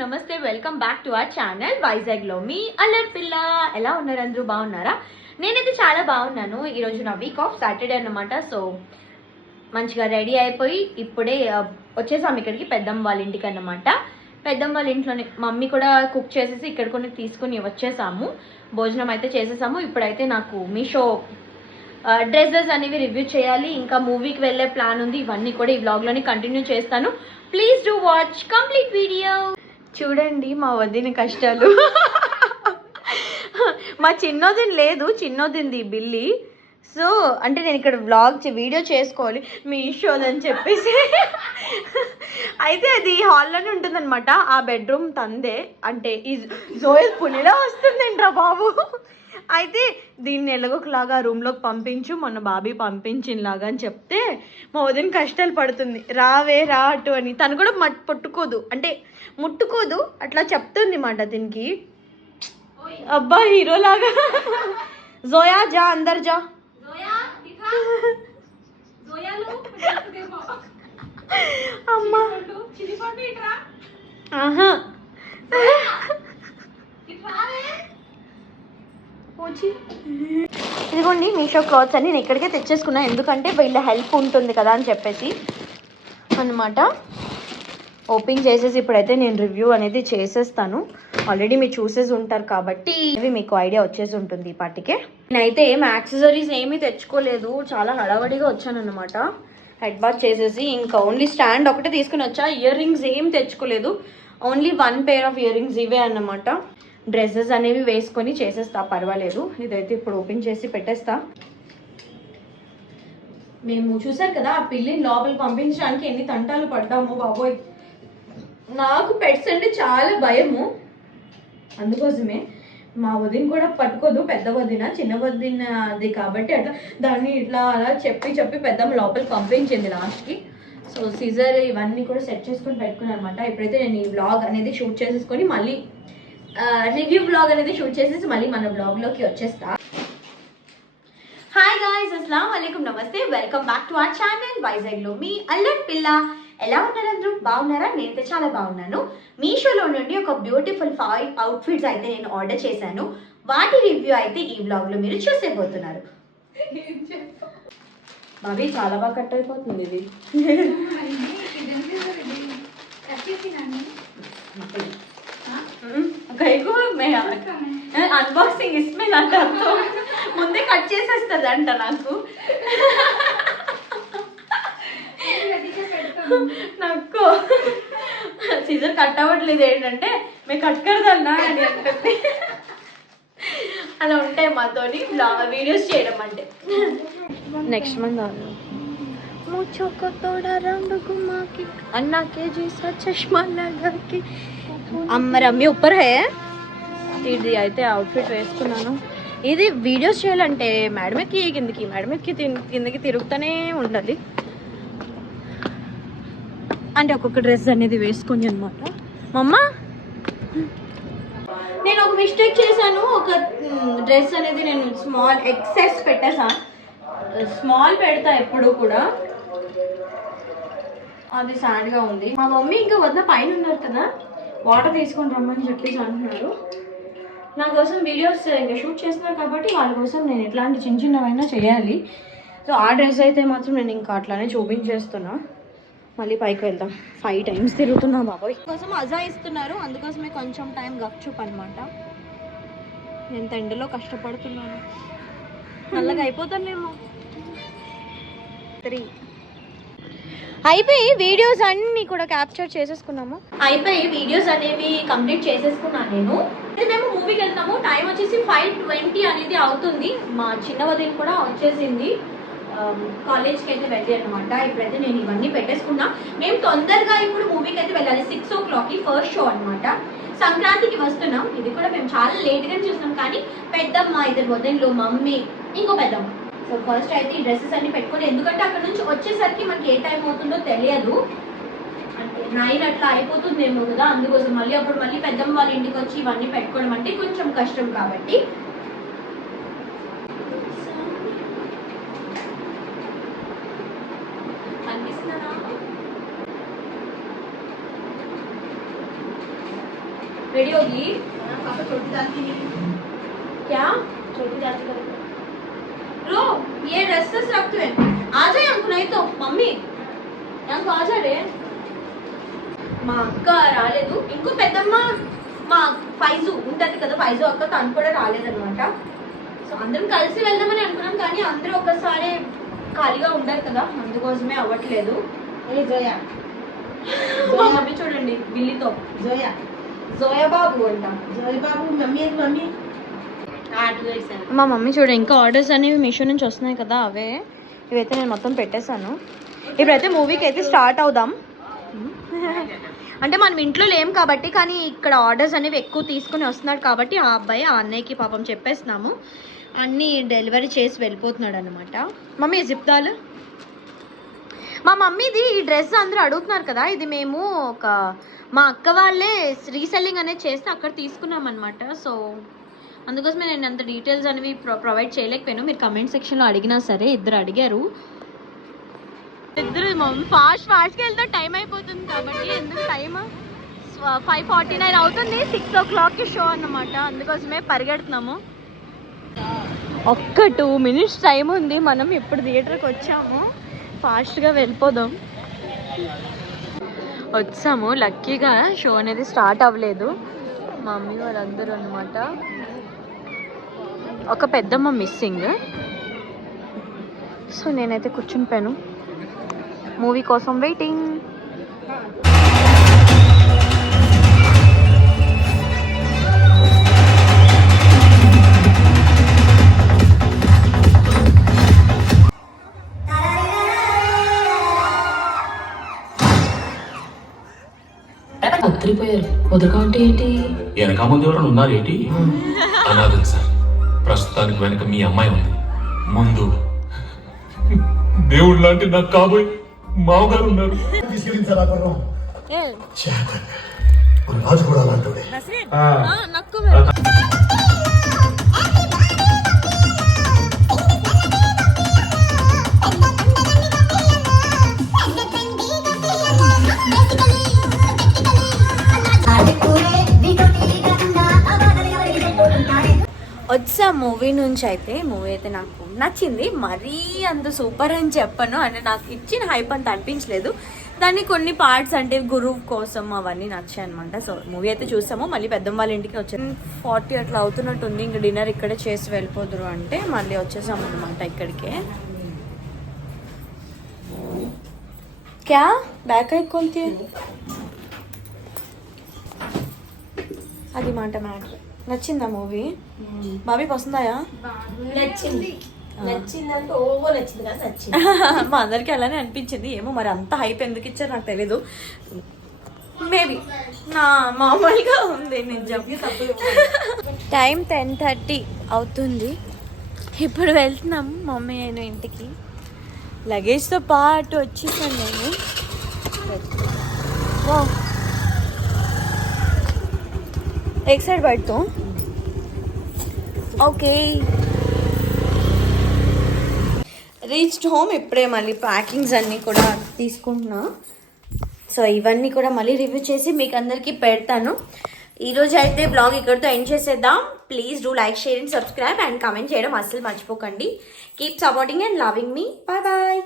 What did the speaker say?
నమస్తే, welcome back to our channel Vizag లో మీ అల్లర్ పిల్ల. ఎలా ఉన్నారు అందరూ? బాగున్నారా? నేనైతే చాలా బాగున్నాను. ఈరోజు నా వీక్ ఆఫ్ సాటర్డే అన్నమాట. సో మంచిగా రెడీ అయిపోయి ఇప్పుడే వచ్చేసాము ఇక్కడికి, పెద్దమ్మ వాళ్ళ ఇంటికి అన్నమాట. పెద్దమ్మ వాళ్ళ ఇంట్లోనే మమ్మీ కూడా కుక్ చేసేసి ఇక్కడ కొన్ని తీసుకుని వచ్చేసాము. భోజనం అయితే చేసేసాము. ఇప్పుడైతే నాకు మీషో డ్రెస్సెస్ అనేవి రివ్యూ చేయాలి, ఇంకా మూవీకి వెళ్ళే ప్లాన్ ఉంది. ఇవన్నీ కూడా ఈ వ్లాగ్లోనే కంటిన్యూ చేస్తాను. Please do watch complete video. చూడండి మా వదిన కష్టాలు. మా చిన్నోదిని లేదు, చిన్నోదింది బిల్లి. సో అంటే నేను ఇక్కడ వీడియో చేసుకోవాలి మీషోదని చెప్పేసి. అయితే అది హాల్లోనే ఉంటుందన్నమాట. ఆ బెడ్రూమ్ తందే, అంటే ఈ జోయల్ పులిలా వస్తుందంట్రా బాబు. అయితే దీన్ని ఎలాగోలాగా రూమ్లోకి పంపించు, మొన్న బాబీ పంపించినలాగా అని చెప్తే మా వదిన కష్టాలు పడుతుంది. రావే రా అటు అని. తను కూడా పట్టుకోదు, అంటే ముట్టుకోదు, అట్లా చెప్తుంది మాట దీనికి. అబ్బా హీరోలాగా. జోయా జా అందరు జా. అమ్మా ఆహా ఇదిగోండి మీషో క్లాత్స్ అని నేను ఇక్కడికే తెచ్చేసుకున్నా, ఎందుకంటే వీళ్ళ హెల్ప్ ఉంటుంది కదా అని చెప్పేసి అన్నమాట. ఓపెన్ చేసేసి ఇప్పుడైతే నేను రివ్యూ అనేది చేసేస్తాను. ఆల్రెడీ మీరు చూసేసి ఉంటారు కాబట్టి ఇవి మీకు ఐడియా వచ్చేసి ఉంటుంది ఈ పాటికే. నేనైతే ఏం యాక్సెసరీస్ ఏమీ తెచ్చుకోలేదు, చాలా హడావడిగా వచ్చానన్నమాట. హెడ్ బాత్ చేసేసి ఇంకా ఓన్లీ స్టాండ్ ఒకటే తీసుకుని వచ్చా. ఇయర్ రింగ్స్ ఏం తెచ్చుకోలేదు, only 1 pair of earrings ఇవే అన్నమాట. డ్రెస్సెస్ అనేవి వేసుకొని చేసేస్తా, పర్వాలేదు. ఇదైతే ఇప్పుడు ఓపెన్ చేసి పెట్టేస్తా. మేము చూసారు కదా ఆ పిల్లిని లోపలికి పంపించడానికి ఎన్ని తంటాలు పడ్డాము బాబోయ్. నాకు పెట్స్ అంటే చాలా భయము, అందుకోసమే మా వదిన కూడా పట్టుకోదు. పెద్ద వదిన చిన్న వదిన అది కాబట్టి అట్లా దాన్ని ఇట్లా అలా చెప్పి పెద్దమ్మ లోపలికి పంపించింది లాస్ట్కి. సో సీజర్ ఇవన్నీ కూడా సెట్ చేసుకొని పెట్టుకున్నాను అనమాట. ఇప్పుడైతే నేను ఈ వ్లాగ్ అనేది షూట్ చేసేసుకొని మళ్ళీ రివ్యూ వ్లాగ్ అనేది షూట్ చేసేసి మళ్ళీ మన వ్లాగ్లోకి వచ్చేస్తా. హాయ్ గాయ్స్, అస్సలాం వాలేకుమ్, నమస్తే, welcome back to our channel Vizag లో మీ అల్లర్ పిల్ల. ఎలా ఉన్నారు అందరూ? బాగున్నారా? నేనైతే చాలా బాగున్నాను. మీషోలో నుండి ఒక బ్యూటిఫుల్ 5 అవుట్ఫిట్స్ అయితే నేను ఆర్డర్ చేశాను. వాటి రివ్యూ అయితే ఈ వ్లాగ్ లో మీరు చూసేపోతున్నారు. బాబీ చాలా బాగా కట్ అయిపోతుంది ఇది. అన్బాక్సింగ్ ఇస్మే నాకు ముందే కట్ చేసేస్తుంది అంట నాకు. నాకు సీజర్ కట్ అవ్వట్లేదు, ఏంటంటే మేము కట్ కడదన్నా అని అంటుంది. అలా ఉంటాయి మాతోని వీడియోస్ చేయడం అంటే. నెక్స్ట్ మంత్ అన్నా కేజీ చష్మా లగాకి అమ్మరమ్మి ఉప్పర్ హే. ఇది అయితే అవుట్ఫిట్ వేసుకున్నాను. ఇది వీడియోస్ చేయాలంటే మేడమెక్కి కిందకి, మేడమెక్కి కిందకి తిరుగుతూనే ఉండాలి. అంటే ఒక్కొక్క డ్రెస్ అనేది వేసుకొని అనమాట. మమ్మ నేను ఒక మిస్టేక్ చేశాను. ఒక డ్రెస్ అనేది నేను స్మాల్ ఎక్సెస్ పెట్టేసా. స్మాల్ పెడతా ఎప్పుడు కూడా, అది సాడ్గా ఉంది. మా మమ్మీ ఇంకా వద్ద పైన ఉన్నారు కదా, వాటర్ తీసుకొని రమ్మని చెప్పేసి అంటున్నారు. నా కోసం వీడియోస్ ఇంకా షూట్ చేస్తున్నారు కాబట్టి వాళ్ళ కోసం నేను ఇట్లాంటి చిన్నవైనా చేయాలి. సో ఆ డ్రెస్ అయితే మాత్రం నేను ఇంకా అట్లానే చూపించేస్తున్నా. మళ్ళీ పైకి వెళ్దాం. 5 times తిరుగుతున్నా బాబోయ్. కోసం అజా ఇస్తున్నారు, అందుకోసమే కొంచెం టైం గప్చుప్ అనమాట. ఎంత ఎండలో కష్టపడుతున్నాను, నల్లగా అయిపోతానేమో. 3 అయిపోయి వీడియోస్ అన్నీ కూడా క్యాప్చర్ చేసేసుకున్నాము. అయిపోయి వీడియోస్ అనేవి కంప్లీట్ చేసేసుకున్నాను నేను. ఇది మేము మూవీకి వెళ్తాము. టైం వచ్చేసి 5:20 అనేది అవుతుంది. మా చిన్న వదిన కూడా వచ్చేసింది, కాలేజ్కి అయితే వెళ్ళి అనమాట. ఇప్పుడైతే నేను ఇవన్నీ పెట్టేసుకున్నా. మేము తొందరగా ఇప్పుడు మూవీకి అయితే వెళ్ళాలి. 6 o'clockకి ఫస్ట్ షో అనమాట. సంక్రాంతికి వస్తున్నాం. ఇది కూడా మేము చాలా లేట్గా చూస్తున్నాం, కానీ పెద్దమ్మ, 2 వదినలు, మమ్మీ, ఇంకో పెద్దమ్మ. సో ఫస్ట్ అయితే ఈ డ్రెస్సెస్ అన్ని పెట్టుకొని, ఎందుకంటే అక్కడ నుంచి వచ్చేసరికి మనకి ఏ టైం అవుతుందో తెలియదు, అంటే 9 అట్లా అయిపోతుందేమో కదా. అందుకోసం మళ్ళీ పెద్దమ్మ వాళ్ళ ఇంటికి వచ్చి ఇవన్నీ పెట్టుకోవడం అంటే కొంచెం కష్టం కాబట్టి అనిపిస్తున్నానా. रेडी होगी पापा छोटी दादी क्या छोटी दादी का रो ये ड्रेसेस रखते हैं आ जाए हमको नहीं तो मम्मी हमको आ जा रे మా అక్క రాలేదు ఇంకో పెద్దమ్మ మా ఫైజు ఉంటుంది కదా ఫైజు అక్క తను కూడా రాలేదన్నమాట సో అందరం కలిసి వెళ్దామని అనుకున్నాం కానీ అందరూ ఒకసారి ఖాళీగా ఉండరు కదా అందుకోసమే అవ్వట్లేదు ఏ జోయా మా మమ్మీ చూడండి బిల్లితో జోయా జోయా బాబు అంట జోయా బాబు మమ్మీ మమ్మీ మా మమ్మీ చూడండి ఇంకా ఆర్డర్స్ అనేవి మీషో నుంచి వస్తున్నాయి కదా అవే ఇవైతే నేను మొత్తం పెట్టేశాను ఇప్పుడైతే మూవీకి అయితే స్టార్ట్ అవుదాం అంటే మనం ఇంట్లో లేం కాబట్టి కానీ ఇక్కడ ఆర్డర్స్ అనేవి ఎక్కువ తీసుకుని వస్తున్నాడు కాబట్టి ఆ అబ్బాయి ఆ అన్నయ్యకి పాపం చెప్పేస్తున్నాము అన్నీ డెలివరీ చేసి వెళ్ళిపోతున్నాడు అనమాట మమ్మీ జిప్దాలు మా మమ్మీది ఈ డ్రెస్ అందరూ అడుగుతున్నారు కదా ఇది మేము ఒక మా అక్క వాళ్ళే రీసెల్లింగ్ అనేది చేస్తే అక్కడ తీసుకున్నాం అనమాట సో అందుకోసమే నేను అంత డీటెయిల్స్ అనేవి ప్రొవైడ్ చేయలేకపోయాను మీరు కమెంట్ సెక్షన్లో అడిగినా సరే ఇద్దరు అడిగారు ఇద్దరు ఫాస్ట్గా వెళ్తే టైం అయిపోతుంది కాబట్టి ఎందుకు టైం 5:49 అవుతుంది 6 o'clockకి షో అన్నమాట అందుకోసమే పరిగెడుతున్నాము ఒక్క 2 minutes టైం ఉంది మనం ఇప్పుడు థియేటర్కి వచ్చాము ఫాస్ట్గా వెళ్ళిపోదాం వచ్చాము లక్కీగా షో అనేది స్టార్ట్ అవ్వలేదు మా మమ్మీ వాళ్ళందరూ అనమాట ఒక పెద్దమ్మ మిస్సింగ్ సో నేనైతే కూర్చుని పోయాను మూవీ కోసం వెయిటింగ్ అత్రిపోయారు వదులుగా అంటే ఏంటి వెనక ముందు ఎవరైనా ఉన్నారు ఏంటి అనాథం సార్ ప్రస్తుతానికి వెనక మీ అమ్మాయి ఉంది ముందు దేవుడు లాంటి నాకు కాబోయే మామగారు ఉన్నారు రాజు కూడా అలాంటిదే వచ్చా మూవీ నుంచి అయితే మూవీ అయితే నాకు నచ్చింది మరీ అంత సూపర్ అని చెప్పను అంటే నాకు ఇచ్చిన హైప్ అంత అనిపించలేదు దాన్ని కొన్ని పార్ట్స్ అంటే గురువు కోసం అవన్నీ నచ్చాయి అనమాట సో మూవీ అయితే చూసాము మళ్ళీ పెద్దమ్మ వాళ్ళ ఇంటికి వచ్చాము 40 అట్లా అవుతున్నట్టుంది ఇంకా డిన్నర్ ఇక్కడే చేసి వెళ్ళిపోదురు అంటే మళ్ళీ వచ్చేసాము అనమాట ఇక్కడికే క్యా బ్యాక్ అయిపోతే అది మాట మ్యాటర్ నచ్చిందా మూవీ బాబీ పసందాయా నచ్చింది నచ్చిందంటే ఓవో నచ్చింది కదా నచ్చింది మా అందరికి అలానే అనిపించింది ఏమో మరి అంత హైప్ ఎందుకు ఇచ్చారు నాకు తెలీదు మేబీ నా మామూలుగా ఉంది నిజం టైం 10:30 అవుతుంది ఇప్పుడు వెళ్తున్నాం మమ్మీ నేను ఇంటికి లగేజ్తో పాటు వచ్చేసాను నేను एक साइड बैठता हूँ ఓకే రీచ్డ్ హోమ్ ఇప్పుడే మళ్ళీ ప్యాకింగ్స్ అన్నీ కూడా తీసుకుంటున్నా సో ఇవన్నీ కూడా మళ్ళీ రివ్యూ చేసి మీకు అందరికీ పెడతాను ఈరోజు అయితే బ్లాగ్ ఇక్కడితో ఎండ్ చేసేద్దాం please do like share and subscribe and comment చేయడం అస్సలు మర్చిపోకండి కీప్ సపోర్టింగ్ అండ్ లవింగ్ మీ బాయ్ బాయ్